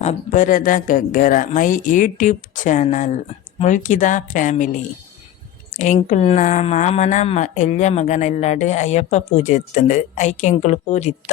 ಅಬ್ಬರದ ಗಗ್ಗರ my YouTube channel ಮುಲ್ಕಿದ family ಎಂಕಲ್ನ ಮಾಮನ ಎಲ್ಯ ಮಗನೆಲ್ಲಾಡು ಅಯ್ಯಪ್ಪ ಪೂಜೆ ಎತ್ತುಂಡು ಐಕೆ ಎಂಕುಲು ಪೂಜಿತ್ತ.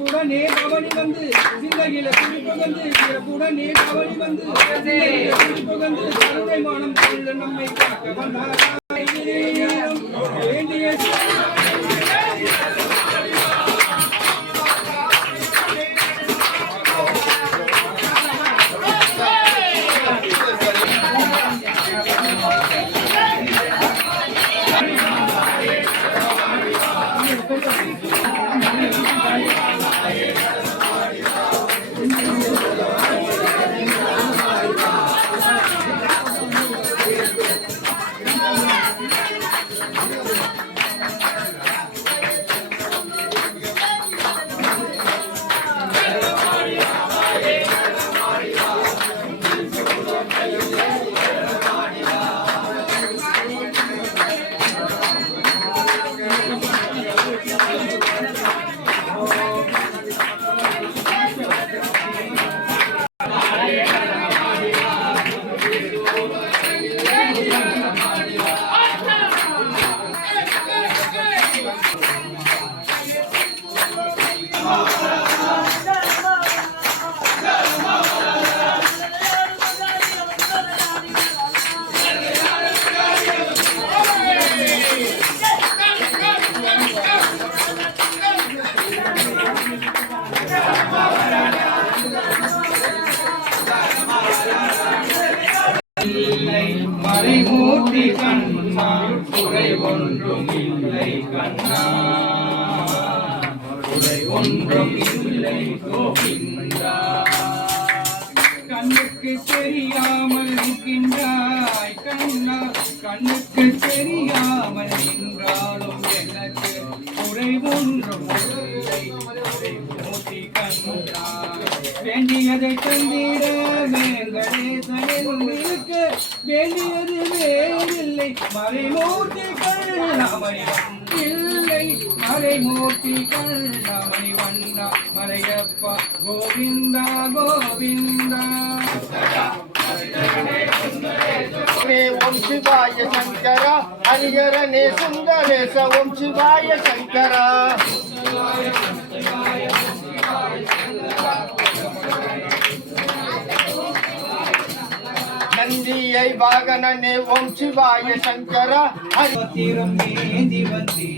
உடனே பவனி வந்து சிந்தகில குடிபுகந்து உடனே பவனி வந்து குடிபுகந்து கருணை மானம் கொள்ள நம்மை காக்க வந்தார் வேண்டிய மறைமூர்த்தி கண்ணா குறை ஒன்றும் இல்லை கண்ணா குறை ஒன்றும் இல்லை கோவிந்தா கண்ணுக்கு தெரியாமல் இருக்கின்றாய் கண்ணா கண்ணுக்கு தெரியாமல் நின்றாலும் எனக்கு குறை ஒன்றும் இல்லை மூர்த்தி கண்ணா வேண்டியதை தந்திட வேங்கடேசனில் இருக்க வேண்டியது வேறில்லை மறைமூர்த்திகள் இல்லை மறைமூர்த்திகள் நமணி வண்ணா மறையப்பா கோவிந்தா கோவிந்தா ஓம் சிவாய சங்கர ஹரிஹரனே சுந்தரேச ஓம் சிவாய சங்கர நந்தியை வாகனனே ஓம் சிவாய சங்கர ஹரிஹரம் ஏந்தி வந்தே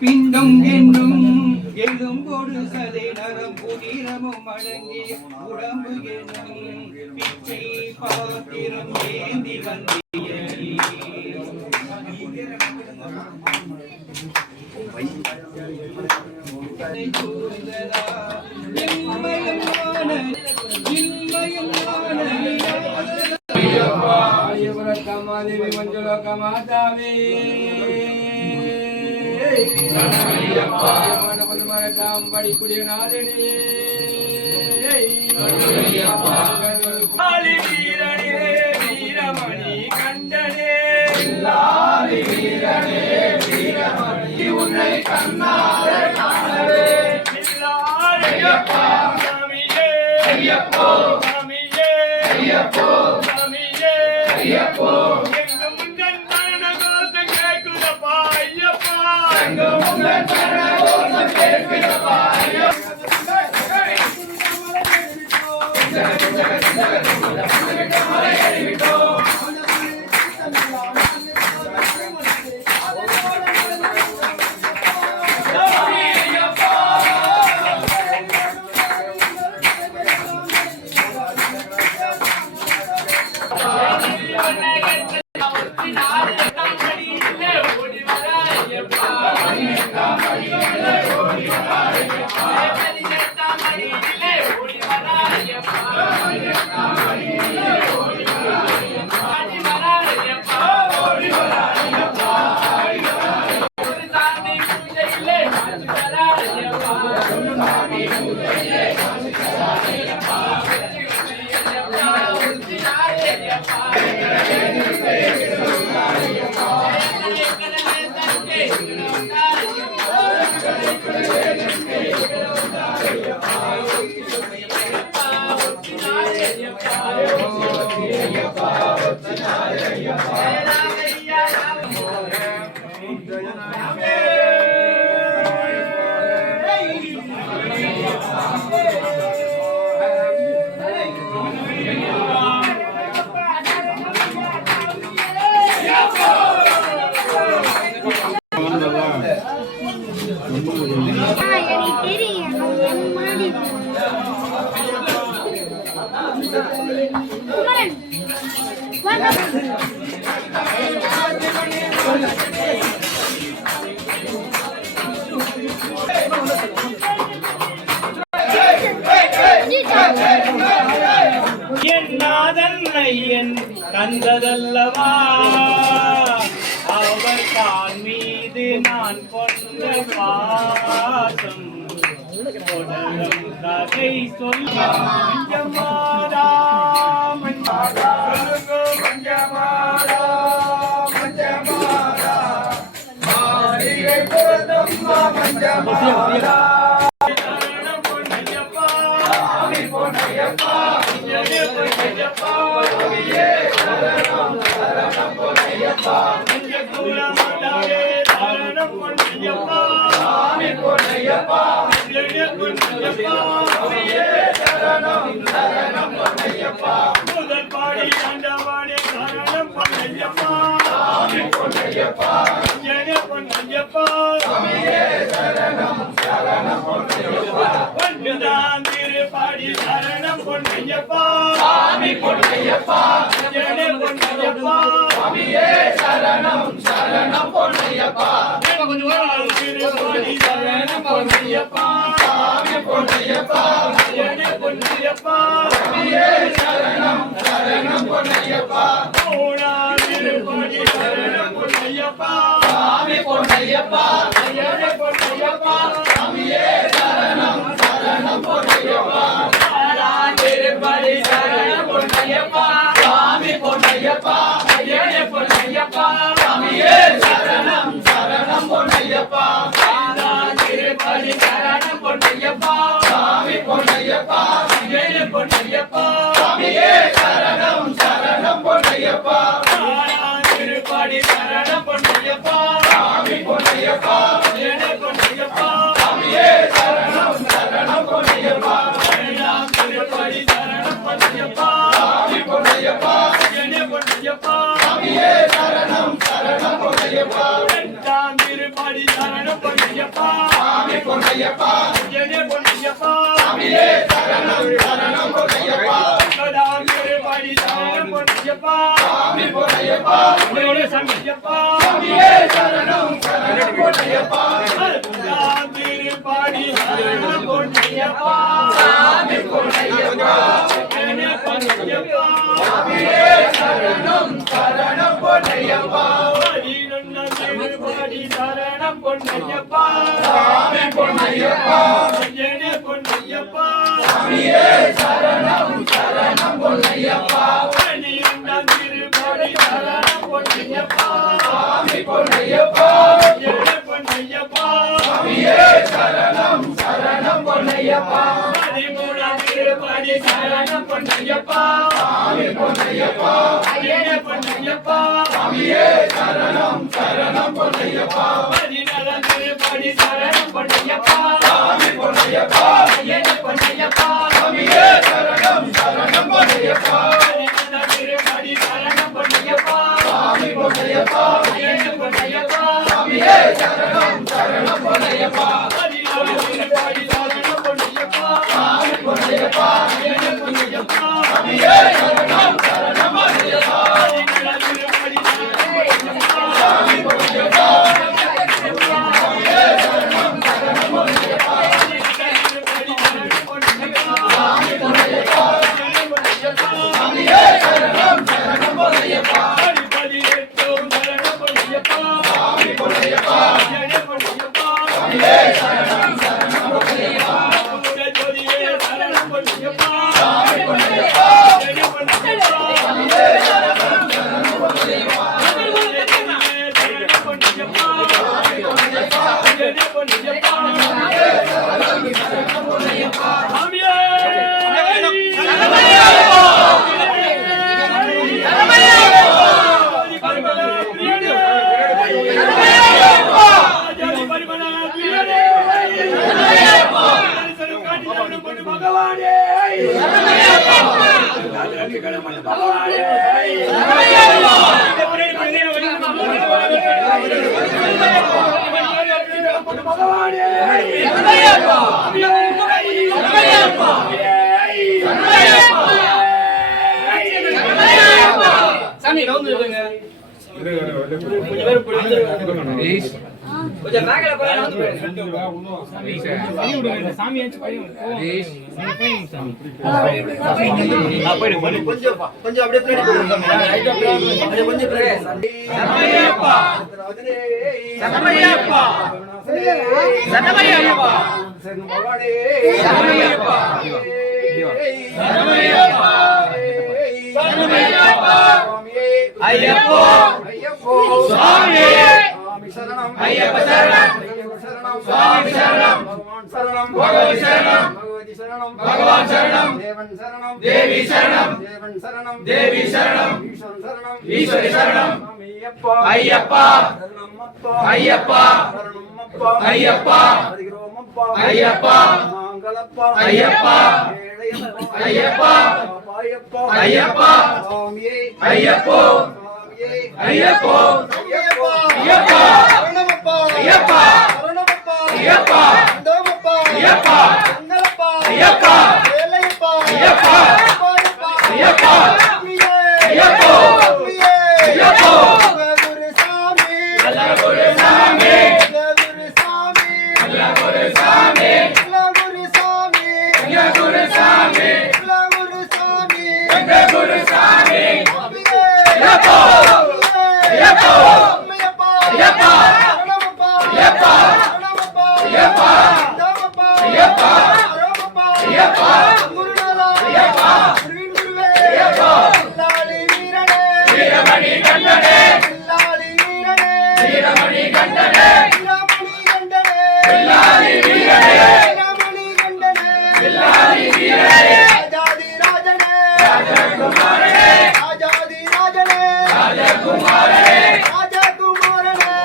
பிண்டம் என்னும் எலும்போடு சதை நரம் புதிரமும் அடங்கிய உடம்பு என்னும் பிச்சை பாத்திரம் ஏந்தி வந்தே தேவி மஞ்சுளோக மாதாவே மனபதுமரத்தாம் படிக்குடிய நாதனே வீரனே வீரமணி கண்டனே வீரனே வீரமணி உன்னை கண்ணார காணவே ஐயப்பா சாமியே ஐயப்போ சாமியே ஐயப்போ சாமியே ஐயப்போ எங்க முந்தன் மரண கோசம் கேக்குதப்பா ஐயப்பா எங்க முந்தன் மரண கோசம் கேக்குதப்பா என் நாதன் ஐயன் தந்ததல்லவா அவர் தான் மீது நான் கொண்ட பாசம் தொடரும் கதை சொல்ல மஞ்சமாடா மஞ்சமாடா மஞ்சமாடா மஞ்சமாடா மாளிகை பொருத்தம்மா மஞ்சமாடா முதல் பாடி ஆண்டவானே சரணம் பொன்னையப்பா பொன்னையப்பா பொன்னையப்பா சரணம் பொன்னையப்பா ஒன்றுதான் திருப்பாடி சரணம் பொன்னையப்பா பொன்னையப்பா பொன்னையப்பா சரணம் பொன்னையப்பா திருப்பாடி சரணம் பொன்னையப்பா பொன்னையப்பா பொன்னையப்பா சரணம் பொன்னையப்பா திருப்பாடி சரணம் பொன்னையப்பா பொன்னையப்பா பொன்னையப்பா சரணம் பொன்னையப்பா திருப்பதி சரணம் பொன்னையப்பா பொன்னையப்பா பொன்னையப்பா சரணம் பொன்னையப்பா திருப்பதி சரணம் பொன்னையப்பா பொன்னையப்பா பொன்னையப்பா சரணம் பொன்னையப்பா திருப்பதி சரணம் பொன்னையப்பா பொன்னையப்பா பொன்னையப்பா சரணம் பொன்னையப்பா திருப்பதி சரணம் பொன்னையப்பா பொன்னையப்பா பொன்னையப்பா சரணம் பொன்னையப்பா இரண்டாம் திருப்பதி சரணம் பொன்னையப்பா பொன்னையப்பா பொன்னையப்பா சரணம் பொன்னையப்பா முதலாம் திருப்பதி சரணம் பொன்னையப்பா பொன்னையப்பா சமையப்பா சரணம் பொன்னையப்பா முதலாம் திருப்பதி பொன்னையப்பா சாமி பொன்னையப்பா ஐயனே பொன்னையப்பா சாமியே சரணம் சரணம் பொன்னையப்பா பாடி சரணம் பொன்னையப்பா சாமி பொன்னையப்பா ஐயனே பொன்னையப்பா சாமியே சரணம் சரணம் பொன்னையப்பா அடியொன்றாம் திருப்பாடி சரணம் பொன்னையப்பா சாமி பொன்னையப்பா ஐயனே பொன்னையப்பா சாமியே சரணம் சரணம் பொன்னையப்பா பதிமூணாம் திருப்பாடி சரணம் பொன்னையப்பா சாமி பொன்னையப்பா ஐயனே பொன்னையப்பா சாமியே சரணம் சரணம் பொன்னையப்பா பதினாலாம் திருப்பாடி சரணம் பொன்னையப்பா சாமி பொன்னையப்பா ஐயனே பொன்னையப்பா சாமியே சரணம் சரணம் பொன்னையப்பா பதினாலாம் திருப்பாடி சரணம் பொன்னையப்பா சாமி பொன்னையப்பா ஐயனே பொன்னையப்பா சாமியே சரணம் சரணம் பொன்னையப்பா பதினாலாம் திருப்பாடி சரணம் பொன்னையப்பா சாமி பொன்னையப்பா ஐயனே பொன்னையப்பா சாமியே சரணம் சரணம் பொன்னையப்பா பதினாலாம் திருப்பாடி சாமி பொன்னையப்பா சாமியே சரணம் சரணம் பொன்னையப்பா சாமி பொன்னையப்பா சாமியே சரணம் சரணம் பொன்னையப்பா பதினெட்டும் சரணம் பொன்னையப்பா சாமி பொன்னையப்பா சாமியே சரணம் சரணம் பொன்னையப்பா ஜோதியே சரணம் பொன்னையப்பா சாமி பொன்னையப்பா சாமியே சரணம் சரணம் பொன்னையப்பா கொஞ்சம் அப்படியே ஐயப்போ ஐயப்போ சுவாமி சரணம் ஐயப்ப சரணம் சுவாமி சரணம் பகவான் சரணம் பகவதி சரணம் பகவான் சரணம் தேவன் சரணம் தேவி சரணம் தேவன் சரணம் தேவி சரணம் ஈஸ்வரன் சரணம் ஈஸ்வரி சரணம் ஐயப்பா ஐயப்பா ஐயப்பா ஐயப்பா மங்களப்பா ஐயப்பா ஐயப்பா ஐயப்பா ஐயப்போ ஐயப்போ ஐயப்பா சரணமப்பா ஐயப்பா சரணமப்பா ஐயப்பா சந்தமப்பா ஐயப்பா மங்களப்பா ஐயப்பா வேலையப்பா ஐயப்பா ஐயப்பா ஐயப்போ ஐயப்போ குருசாமி அல்ல குருசாமி அல்ல குருசாமி அல்ல குருசாமி அல்ல குருசாமி அல்ல குருசாமி அல்ல குருசாமி ஐயப்போ ஐயப்போ ஐயப்பா சரணமப்பா ஐயப்பா சரணமப்பா ஐயப்பா சந்தமப்பா ஐயப்பா சரணமப்பா ஐயப்பா குருநாதா ஐயப்பா குருவே ஐயப்பா லாலி வீரனே வீரமணி கண்டனே லாலி வீரனே வீரமணி கண்டனே வீரமணி கண்டனே லாலி வீரனே வீரமணி கண்டனே லாலி வீரனே ராஜாதி ராஜனே ராஜகுமாரனே ராஜாதி ராஜனே ராஜகுமாரனே ராஜகுமாரனே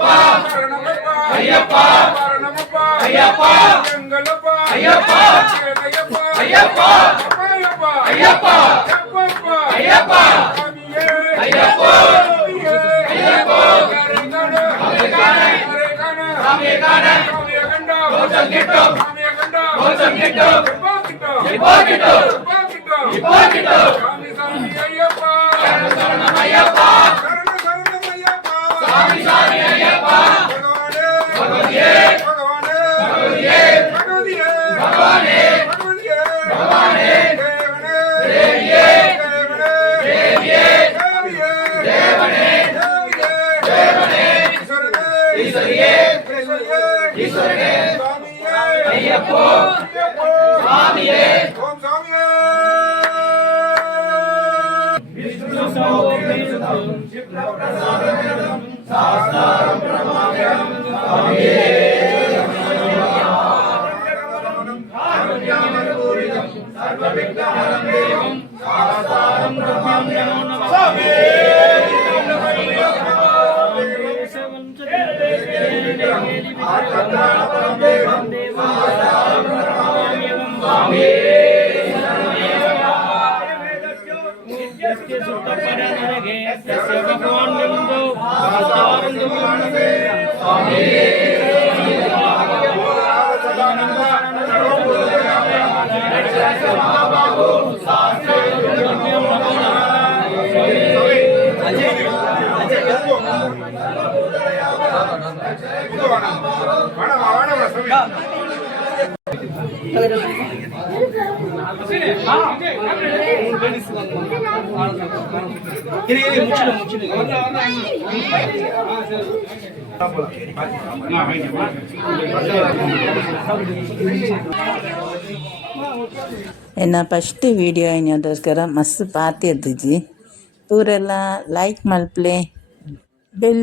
ஐயப்பா சரணமப்பா ஐயப்பா சரணமப்பா ஐயப்பா எங்களப்பா ஐயப்பா ஐயப்பா ஐயப்பா ஐயப்பா ஐயப்பா ஐயப்பா ஐயப்பா சாமியே ஐயப்பா சாமியே ஐயப்பா சாமியே காண சாமியே கண்டா மோட்சம் கிட்டும் சாமியே கண்டா மோட்சம் கிட்டும் எப்பா கிட்டும் இப்போ கிட்டும் எப்பா கிட்டும் இப்போ கிட்டும் சாமி சாமி ஐயப்பா சரணம் ஐயப்பா சரணம் சரணம் ஐயப்பா சாமி சாமி ஐயப்பா பகவானே பகவதியே பகவானே பகவதியே பகவதியே பகவானே பகவதியே பகவானே தேவனே தேவியே தேவனே தேவியே தேவியே தேவனே தேவியே தேவனே ஈஸ்வரனே ஈஸ்வரியே ஈஸ்வரியே ஈஸ்வரனே சாமியே ஐயப்போ ஐயப்போ சாமியே ஓம் சாமியே ನನ್ನ ಫಸ್ಟ್ ವಿಡಿಯೋ ಏನೋದಕ್ಕೋಸ್ಕರ ಮಸ್ತ್ ಪಾತಿ ಇರ್ತಿದ್ವಿ ಇವರೆಲ್ಲ ಲೈಕ್ ಮಲ್ಪ್ಲೆ ಬೆಲ್